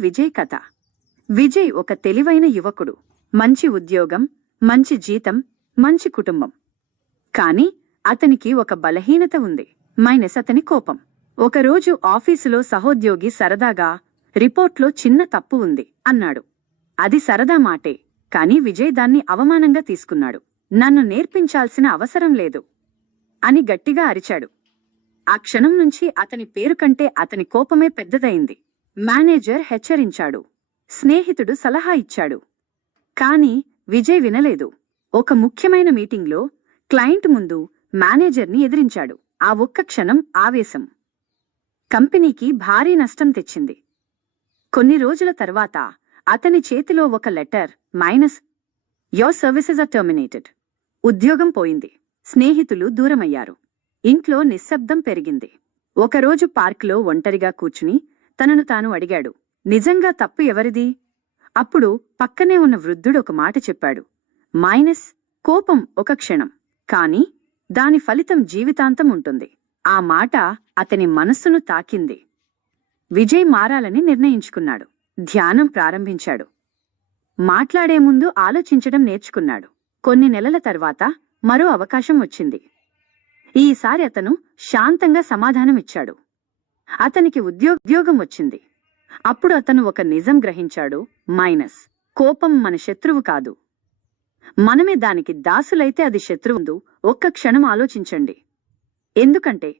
విజయ్ కథ. విజయ్ ఒక తెలివైన యువకుడు. మంచి ఉద్యోగం, మంచి జీతం, మంచి కుటుంబం. కాని అతనికి ఒక బలహీనత ఉంది. అతని కోపం. ఒకరోజు ఆఫీసులో సహోద్యోగి సరదాగా, రిపోర్ట్లో చిన్న తప్పు ఉంది అన్నాడు. అది సరదా మాటే, కాని విజయ్ దాన్ని అవమానంగా తీసుకున్నాడు. నన్ను నేర్పించాల్సిన అవసరం లేదు అని గట్టిగా అరిచాడు. ఆ క్షణం నుంచి అతని పేరు కంటే అతని కోపమే పెద్దదైంది. మేనేజర్ హెచ్చరించాడు, స్నేహితుడు సలహా ఇచ్చాడు. కాని విజయ్ వినలేదు. ఒక ముఖ్యమైన మీటింగ్లో క్లయింట్ ముందు మేనేజర్ని ఎదిరించాడు. ఆ ఒక్క క్షణం ఆవేశం కంపెనీకి భారీ నష్టం తెచ్చింది. కొన్ని రోజుల తర్వాత అతని చేతిలో ఒక letter, your services are terminated. ఉద్యోగం పోయింది. స్నేహితులు దూరమయ్యారు. ఇంట్లో నిశ్శబ్దం పెరిగింది. ఒకరోజు పార్క్లో ఒంటరిగా కూర్చుని తనను తాను అడిగాడు, నిజంగా తప్పు ఎవరిది? అప్పుడు పక్కనే ఉన్న వృద్ధుడు ఒక మాట చెప్పాడు, కోపం ఒక క్షణం, కాని దాని ఫలితం జీవితాంతం ఉంటుంది. ఆ మాట అతని మనస్సును తాకింది. విజయ్ మారాలని నిర్ణయించుకున్నాడు. ధ్యానం ప్రారంభించాడు. మాట్లాడే ముందు ఆలోచించడం నేర్చుకున్నాడు. కొన్ని నెలల తర్వాత మరో అవకాశం వచ్చింది. ఈసారి అతను శాంతంగా సమాధానమిచ్చాడు. అతనికి ఉద్యోగం వచ్చింది. అప్పుడు అతను ఒక నిజం గ్రహించాడు, కోపం మన శత్రువు కాదు. మనమే దానికి దాసులైతే అది శత్రువు. ఒక్క క్షణం ఆలోచించండి. ఎందుకంటే